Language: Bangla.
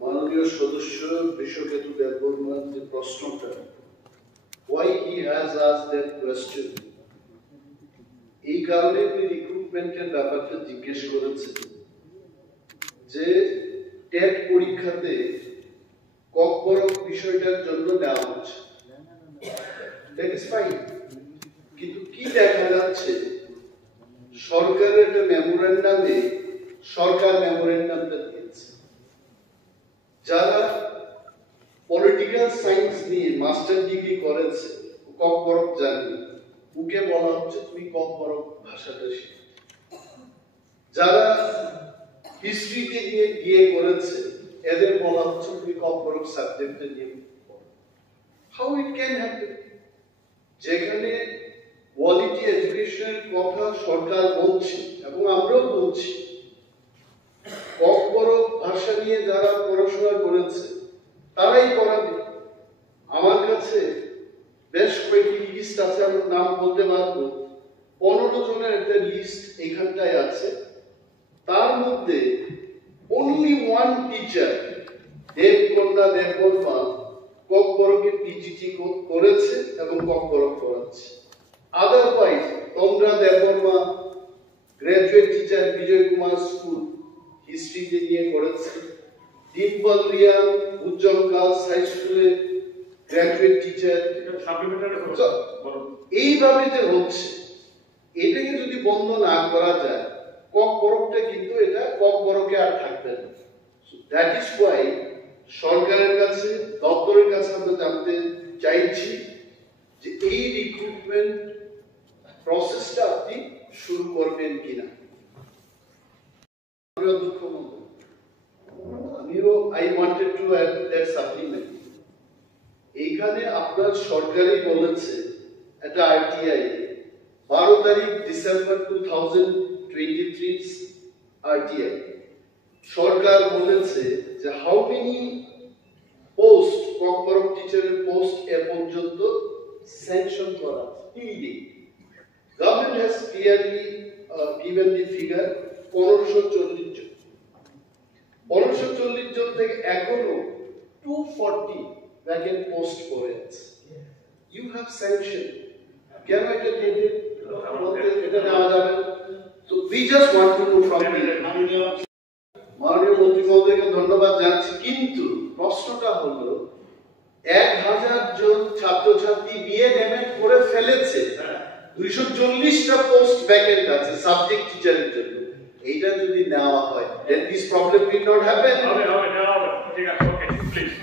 মাননীয় সদস্য বিশ্বকেতু দেববর্মার যে প্রশ্নটা, why he has asked that question, এই কারণে উনি রিক্রুটমেন্টের ব্যাপারটা জিজ্ঞেস করেছেন যে টেট পরীক্ষাতে ককবরক বিষয়টার জন্য নেওয়া হচ্ছে। দ্যাট ইজ ফাইন, কিন্তু কি দেখা যাচ্ছে সরকারের একটা মেমোরেন্ডামে সরকার মেমোরেন্ডামটা দিয়েছে, যারা পলিটিক্যাল সায়েন্স নিয়ে মাস্টার ডিগ্রি করেছে ককবরক জানি, ওকে বলা হচ্ছে তুমি ককবরক ভাষাটা শিখো। যারা হিস্ট্রিতে গিয়ে করেছে এদের বলা হচ্ছে তুমি ককবরক সাবজেক্টে নিয়ে পড়ো। How it can happen? যেখানে কোয়ালিটি এডুকেশনের কথা সরকার বলছে এবং আমরাও বলছি, ককবরক ভাষা নিয়ে যারা পড়াশোনা করেছে তারাই পড়াবে। আমার কাছে বেশ কয়েকটি লিস্ট আছে, আমি নাম বলতে পারবো, 15 জনের একটা লিস্ট এখানটায় আছে। তার মধ্যে only one teacher, দেবকন্যা দেববর্মা, ককবরকে পিজিটি করেছে এবং ককবরক পড়াচ্ছে। আদারওয়াইজ তন্দ্রা দেববর্মা গ্রাজুয়েট টিচার বিজয় কুমার স্কুল হিস্ট্রিতে নিয়ে করেছে। ডিম্পল রিয়া উজ্জ্বল গার্লস হাই স্কুলে গ্রাজুয়েট টিচার। এইভাবে যে হচ্ছে, এটাকে যদি বন্ধ না করা যায়, ককবরকটা কিন্তু এটা ককবরকে আর থাকবে না। দ্যাট ইজ ওয়াই সরকারের কাছে, দপ্তরের কাছে আমরা জানতে চাইছি যে এই রিক্রুটমেন্ট প্রসেসটা আপনি শুরু করবেন কিনা। I wanted to add that supplement. এইখানে আপনার সরকারই বলেছে একটা আরটিআই 12 তারিখ ডিসেম্বর 2023 আরটিআই সরকার বলেছে যে হাউ মেনি পোস্ট ককবরক টিচারের পোস্ট এ পর্যন্ত স্যাংশন করা টিডি। Government has clearly given the figure 1540 জন। 1540 জন থেকে এখনো 240 ভ্যাকেন্ট পোস্ট পড়ে আছে। ইউ হ্যাভ স্যাংশন, কেন এটা এটা নেওয়া যাবে? So we just want to know from মাননীয় মন্ত্রী মহোদয়কে ধন্যবাদ জানাচ্ছি, কিন্তু প্রশ্নটা হলো 1000 জন ছাত্রছাত্রী বিএড করে ফেলেছে, 240টা পোস্ট ভ্যাকেন্ট আছে সাবজেক্ট টিচারের জন্য। এইটা যদি নেওয়া হয়, then this problem will not happen. Okay, ঠিক আছে, okay, please.